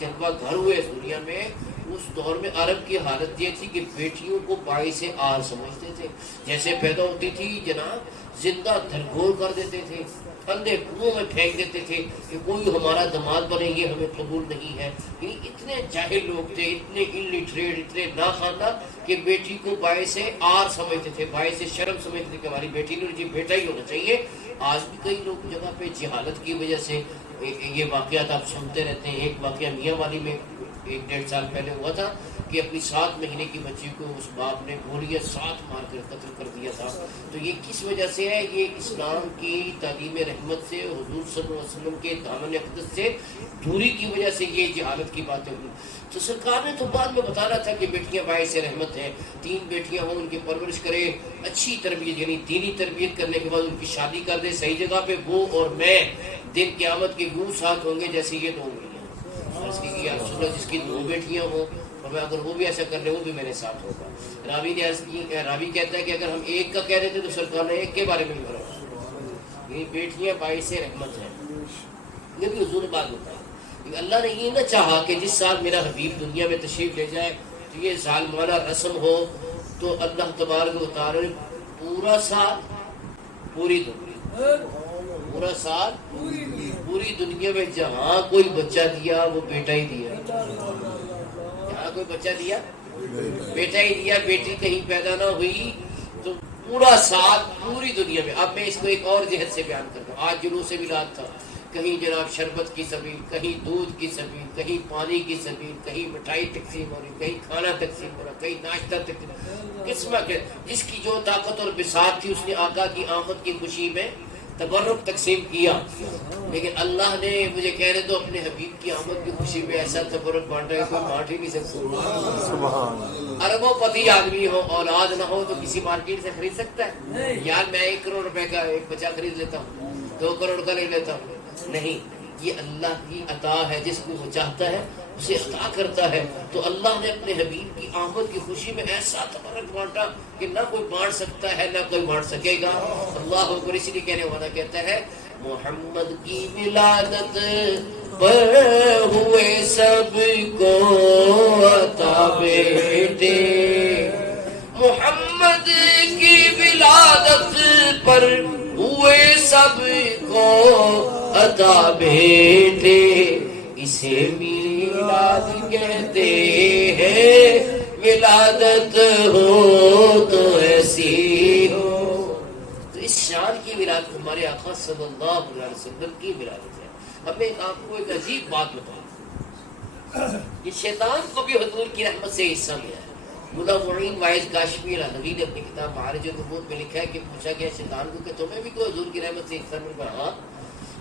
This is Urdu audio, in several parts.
جلوہ گھر ہوئے اس دنیا میں، اس دور میں عرب کی حالت یہ تھی کہ بیٹیوں کو باعث آر سمجھتے تھے. جیسے پیدا ہوتی تھی جناب زندہ دھرگور کر دیتے تھے، اندھے کنویں میں پھینک دیتے تھے کہ کوئی ہمارا داماد بنے، یہ ہمیں قبول نہیں ہے. یعنی اتنے جاہل لوگ تھے، اتنے انلیٹریٹ، اتنے ناخواندہ کہ بیٹی کو باعث آر سمجھتے تھے، باعث شرم سمجھتے تھے کہ ہماری بیٹی نہیں، بیٹا ہی ہونا چاہیے. آج بھی کئی لوگ جگہ پہ جہالت کی وجہ سے یہ واقعات آپ سنتے رہتے ہیں. ایک واقعہ میاں والی میں 1-1.5 سال پہلے ہوا تھا کہ اپنی 7 مہینے کی بچی کو اس باپ نے گولیاں 7 مار کر قتل کر دیا تھا. تو یہ کس وجہ سے ہے؟ یہ اسلام کی تعلیم رحمت سے، حضور صلی اللہ علیہ وسلم کے دامن اقدس سے دوری کی وجہ سے یہ جہالت کی باتیں ہوئی. تو سرکار نے تو بعد میں بتانا تھا کہ بیٹیاں باعث رحمت ہیں، 3 بیٹیاں ہوں، ان کی پرورش کرے، اچھی تربیت یعنی دینی تربیت کرنے کے بعد ان کی شادی کر دے صحیح جگہ پہ. وہ اور میں دن قیامت کے یوں ساتھ ہوں گے جیسے یہ 2 انگلیاں. اس کی یا رسول اللہ جس کی 2 بیٹیاں ہوں، اور اگر وہ بھی ایسا کر لے وہ بھی میرے ساتھ ہوگا. راوی نے عرض کی، راوی کہتا ہے کہ اگر ہم ایک کا کہہ دیتے تو سرکار نے ایک کے بارے میں بھی بھرا. یہ بیٹیاں باعث رحمت ہیں. یہ بھی حضور بات ہوتا ہے. اللہ نے یہ نہ چاہا کہ جس سال میرا حبیب دنیا میں تشریف لے جائے تو یہ ظالمانہ رسم ہو. تو اللہ تبارک و تعالی پورا سال پوری دنیا، پورا سال پوری دنیا میں جہاں کوئی بچہ دیا وہ بیٹا ہی دیا. جہاں کوئی بچہ دیا بیٹا ہی دیا. بیٹی کہیں پیدا نہ ہوئی تو پورا سال پوری دنیا میں. اب میں اس کو ایک اور جہت سے بیان کرتا ہوں. آج جلوس میلاد تھا، کہیں جناب شربت کی سبیل، کہیں دودھ کی سبیل، کہیں پانی کی سبیل، کہیں مٹھائی تقسیم ہو رہی، کہیں کھانا تقسیم ہو رہا، کہیں ناشتہ تقسیم. قسم کے جس کی جو طاقت اور بساط تھی اس نے آقا کی آمد کی خوشی میں تبرک تقسیم کیا. لیکن اللہ نے مجھے کہنے دو اپنے حبیب کی آمد کی خوشی میں ایسا تبرک بانٹا ہے کوئی بانٹ ہی نہیں سکتا. اربوں پتی آدمی ہو، اولاد نہ ہو تو کسی مارکیٹ سے خرید سکتا ہے؟ یار میں 1 کروڑ روپے کا ایک بچہ خرید لیتا ہوں، 2 کروڑ کا لے لیتا ہوں. نہیں، یہ اللہ کی عطا ہے. جس کو وہ چاہتا ہے اسے عطا کرتا ہے. تو اللہ نے اپنے حبیب کی آمد کی خوشی میں ایسا تبرک بانٹا کہ نہ کوئی بانٹ سکتا ہے نہ کوئی بانٹ سکے گا. اللہ اکبر. اسی لیے کہنے والا کہتا ہے محمد کی ولادت پر ہوئے سب کو عطا بیٹے، محمد کی ولادت پر ہوئے سب کو عطا بیٹے، اسے میلاد کہتے ہیں، ولادت ہو تو ایسی ہو. تو اس شان کی ولادت ہمارے آقا صلی اللہ علیہ وسلم کی ولادت ہے. اب میں آپ کو ایک عجیب بات بتاؤں کہ شیطان کو بھی حضور کی رحمت سے حصہ ملا ہے. ملا معین واعظ کاشمی رضوی نے اپنی کتاب معارج النبوت میں لکھا ہے کہ پوچھا گیا شیطان کو کہ تمہیں بھی کوئی حضور کی رحمت سے حصہ مل رہا؟ ہاں.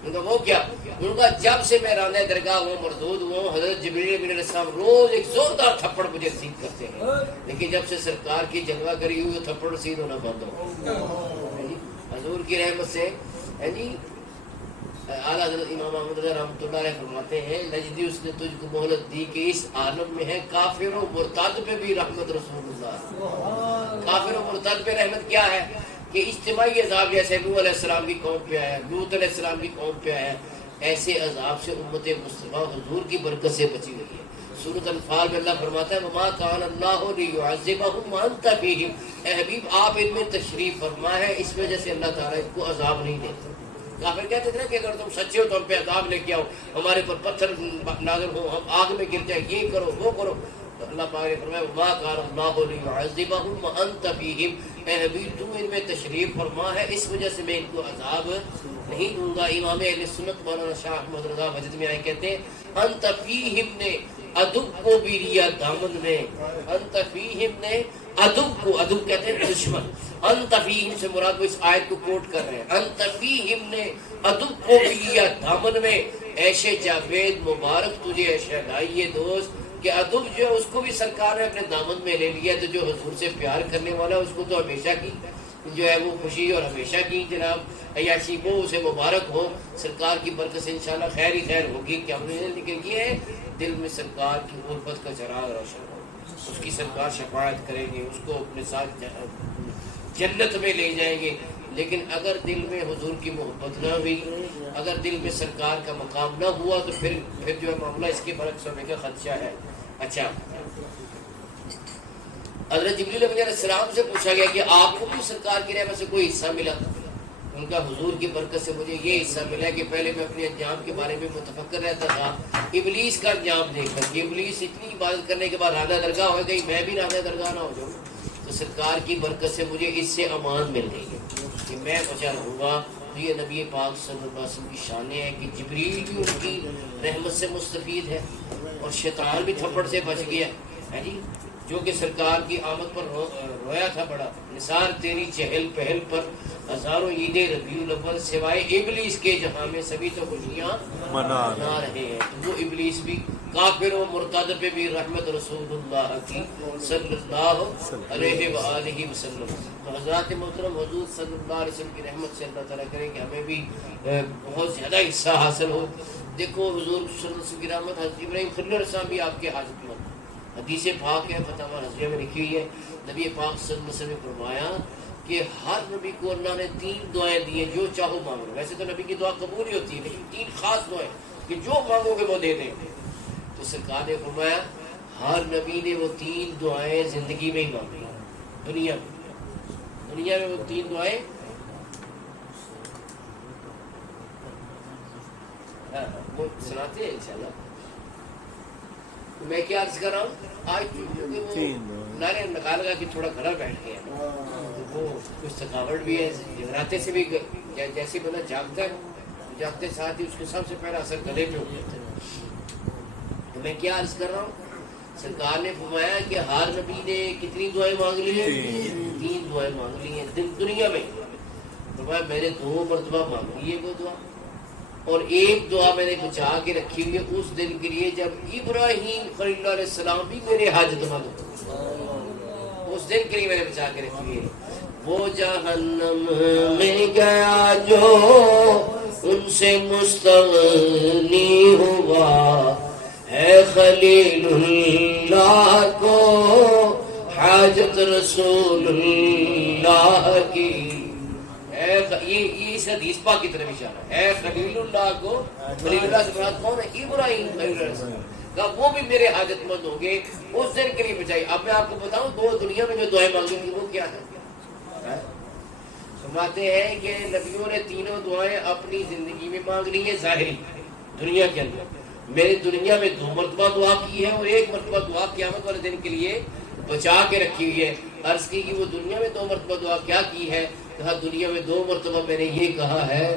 ان کا وہ کیا؟ ان کا جب سے میں راندہ درگاہ ہوں، مردود ہوں، حضرت جبریل علیہ السلام روز ایک زوردار تھپڑ مجھے رسید کرتے ہیں، لیکن جب سے سرکار کی جلوہ گری ہوئی تھپڑ رسید ہونا بند ہو. حضور کی رحمت سے. جی اعلیٰ حضرت امام احمد رضا رحمۃ اللہ علیہ فرماتے ہیں نجدی اس نے تجھ کو مہلت دی کہ اس عالم میں ہے کافر و مرتد پہ بھی رحمت رسول اللہ. کافر و مرتد پہ رحمت کیا ہے کہ اجتماعی عذاب جیسے نوح علیہ السلام کی قوم پہ آیا، لوط علیہ السلام کی قوم پہ آیا، ایسے عذاب سے امت مصطفیٰ حضور کی برکت سے بچی ہوئی ہے. سورۃ انفال میں اللہ فرماتا ہے وما کان اللہ لیعذبہم وانت فیہم. اے حبیب آپ ان میں تشریف فرما ہے، اس وجہ سے اللہ تعالیٰ ان کو عذاب نہیں دیتا. کافر کہتے تھے نا کہ اگر تم سچے ہو تو ہم پہ عذاب لے کے آؤ، ہمارے پر پتھر نازل ہو، ہم آگ میں گر جائے، یہ کرو وہ کرو. تو اللہ پاک نے فرمایا وما کان اللہ لیعذبہم وانت فیہم. اے حبیب تم ان میں تشریف فرما ہے، اس وجہ سے میں ان کو عذاب نہیں دوں گا. امام اہل سنت مولانا شاہ احمد رضا وجد میں آئے کہتے ہیں انت فیہم نے ادب کو بھی لیا دامن میں. انت فیہم نے ادب کو، ادب کہتے ہیں دشمن، انت فیہم سے مراد وہ اس آیت کو کوٹ کر رہے ہیں. انت فیہم نے ادب کو بھی لیا دامن میں، ایشے جاوید مبارک تجھے ایشے لائیے دوست. کہ ادب جو ہے اس کو بھی سرکار نے اپنے دامن میں لے لیا. تو جو حضور سے پیار کرنے والا اس کو تو ہمیشہ کی جو ہے وہ خوشی اور ہمیشہ کی جناب عیاشی وہ اسے مبارک ہو. سرکار کی برکت سے انشاءاللہ خیر ہی خیر ہوگی. کیا لیکن یہ ہے دل میں سرکار کی غربت کا چراغ روشن ہو. اس کی سرکار شفاعت کریں گے، اس کو اپنے ساتھ جنت میں لے جائیں گے. لیکن اگر دل میں حضور کی محبت نہ ہوئی، اگر دل میں سرکار کا مقام نہ ہوا، تو پھر جو ہے معاملہ اس کے برعکس ہونے کا خدشہ ہے. اچھا، حضرت جبریل علیہ السلام سے پوچھا گیا کہ آپ کو بھی سرکار کی رحمت سے کوئی حصہ ملا؟ ان کا حضور کی برکت سے مجھے یہ حصہ ملا کہ پہلے میں اپنے انجام کے بارے میں متفکر رہتا تھا، ابلیس کا انجام دیکھ کر کہ ابلیس اتنی عبادت کرنے کے بعد راندہ درگاہ ہو گئی، میں بھی راندہ درگاہ نہ ہو جاؤں. تو سرکار کی برکت سے مجھے اس سے امان مل گئی ہے کہ میں بچا رہوں گا. تو یہ نبی پاک صلی اللہ علیہ وسلم کی شانیں ہیں کہ جبریل بھی ان کی رحمت سے مستفید ہے، اور شیطان بھی تھپڑ سے بچ گیا ہے جی، جو کہ سرکار کی آمد پر رویا تھا بڑا. نثار تیری چہل پہل پر ہزاروں عید ربیع الاول، سوائے ابلیس کے جہاں میں سبھی تو خوشیاں منا رہے ہیں. تو وہ ابلیس بھی، کافر و مرتد پہ بھی رحمت رسول اللہ کی صلی اللہ علیہ وآلہ وسلم. تو حضرات محترم، حضور صلی اللہ علیہ وسلم کی رحمت سے اللہ تعالیٰ کریں کہ ہمیں بھی بہت زیادہ حصہ حاصل ہو. دیکھو حضور صلی اللہ علیہ وسلم کی رحمت، حضرت ابراہیم خلیل السلام بھی آپ کے حاجت مند. حدیث پاک ہے، فتاوی رضویہ میں لکھی ہوئی ہے، نبی پاک صلی اللہ علیہ وسلم نے فرمایا کہ ہر نبی کو اللہ نے 3 دعائیں دی ہیں، جو چاہو مانگو. ویسے تو نبی کی دعا قبول ہی ہوتی ہے، لیکن 3 خاص دعائیں کہ جو مانگو گے وہ دے دیں. تو سرکار نے فرمایا ہر نبی نے وہ 3 دعائیں زندگی میں ہی مانگی. دنیا میں وہ 3 دعائیں وہ سناتے ہیں انشاءاللہ. میں کیا عرض کر رہا ہوں، آج وہ نعرے لگا کہ تھوڑا گھر بیٹھ گیا، وہ کچھ تھکاوٹ بھی ہے، جگراتے سے بھی جیسے بندہ جاگتا ہے، جاگتے ساتھ ہی اس کے سب سے پہلا اثر گلے پہ ہو جاتا ہے. تو میں کیا عرض کر رہا ہوں، سرکار نے فرمایا کہ ہر نبی نے کتنی دعائیں مانگ لی ہیں؟ 3 دعائیں مانگ لی ہیں دنیا میں. فرمایا میں نے 2 مرتبہ مانگ لی ہے وہ دعا، اور ایک دعا میں نے بچا کے رکھی ہوئی ہے اس دن کے لیے جب ابراہیم خلیل اللہ علیہ السلام بھی میرے حاجت مند ہو. اس دن کے لیے میں نے بچا کے رکھی ہوئی ہے. وہ جہنم میں گیا جو ان سے مستغنی ہوا، ہے خلیل اللہ کو حاجت رسول اللہ کی. یہ اس حدیث پاک کی طرف اشارہ ہے. خلیل اللہ کو، خلیل اللہ سے مراد کون ہے؟ ابراہیم خلیل اللہ. وہ بھی میرے حاجت مند ہوں گے اس دن کے لیے بچائی. اب میں آپ کو بتاؤں 2 دنیا میں جو دعائیں مانگی تھی وہ کیا ہے؟ سمجھاتے ہیں کہ نبیوں نے 3 دعائیں اپنی زندگی میں مانگ لی ہیں ظاہری دنیا کے اندر. میرے دنیا میں 2 مرتبہ دعا کی ہے، اور 1 مرتبہ دعا قیامت والے دن کے لیے بچا کے رکھی ہوئی ہے. عرض کی کہ وہ دنیا میں 2 مرتبہ دعا کیا کی ہے؟ کہا دنیا میں 2 مرتبہ میں نے یہ کہا ہے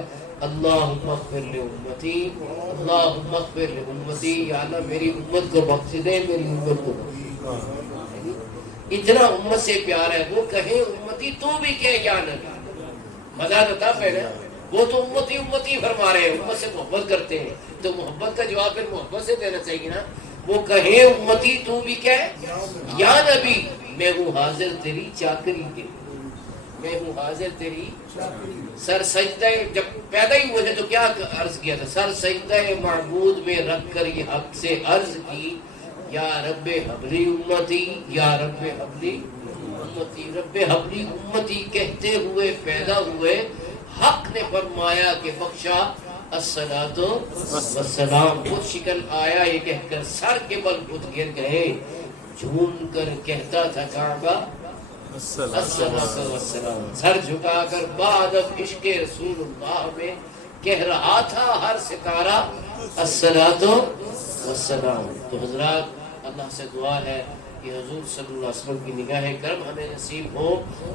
اللہم اغفر لامتی، اللہم اغفر لامتی، یا اللہ میری امت کو بخش دے، میری امت کو بخش دے. اتنا امت سے پیار ہے، وہ کہے امتی تو بھی کہے یا نبی. مزہ آتا پہلے، وہ تو امتی امتی فرما رہے ہیں، امت سے محبت کرتے ہیں، تو محبت کا جواب پھر محبت سے دینا چاہیے نا. وہ کہے امتی تو بھی کہے یا نبی، میں ہوں حاضر تیری چاکری کے، میں ہوں حاضر تیری سر سجدہ. جب پیدا ہی ہوئے تھے تو کیا عرض کیا تھا؟ سر سجدہ معبود میں رکھ کر یہ حق سے عرض کی یا رب حبلی امتی، یا رب حبلی امتی. رب حبلی امتی کہتے ہوئے پیدا ہوئے، حق نے فرمایا کہ بخشا الصلاۃ والسلام. وہ شکل آیا یہ کہہ کر سر کے بل خود گر گئے، جھوم کر کہتا تھا کعبہ الصلاۃ والسلام. سر جھکا کر بعد اب عشق رسول اللہ میں کہہ رہا تھا ہر ستارہ الصلاۃ والسلام. تو حضرات اللہ سے دعا ہے کہ حضور صلی اللہ علیہ وسلم کی نگاہ کرم ہمیں نصیب ہو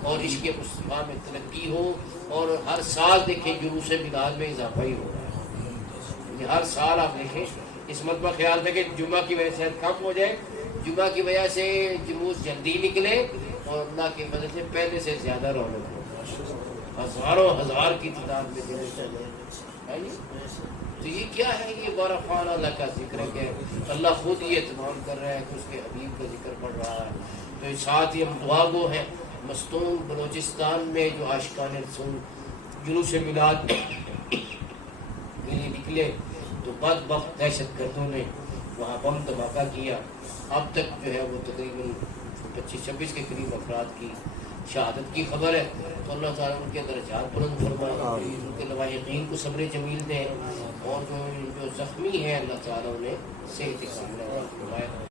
اور عشق مصطفیٰ میں ترقی ہو. اور ہر سال دیکھیں جلوس میلاد میں اضافہ ہی ہو رہا ہے. ہر سال آپ دیکھیں، اس مرتبہ خیال میں کہ جمعہ کی وجہ سے کم ہو جائے، جمعہ کی وجہ سے جلوس جلدی نکلے، اور اللہ کی مدد سے پہلے سے زیادہ رونق ہو، ہزاروں ہزار کی تعداد میں جلوس چلے. تو یہ کیا ہے؟ یہ بارفان اللہ کا ذکر ہے کہ اللہ خود یہ اہتمام کر رہا ہے کہ اس کے حبیب کا ذکر پڑھ رہا ہے. تو ساتھ ہی ہم دعا گو ہیں. مستون بلوچستان میں جو عاشقان رسول جلوس میلاد کے لیے نکلے، تو بدبخت دہشت گردوں نے وہاں بم دھماکہ کیا. اب تک جو ہے وہ تقریباً 25-26 کے قریب افراد کی شہادت کی خبر ہے. تو اللہ تعالیٰ ان کے درجات بلند فرمائے, ان کے لواحقین کو صبر جمیل دیں, اور جو زخمی ہیں اللہ تعالیٰ انہیں صحت کاملہ فرمائے.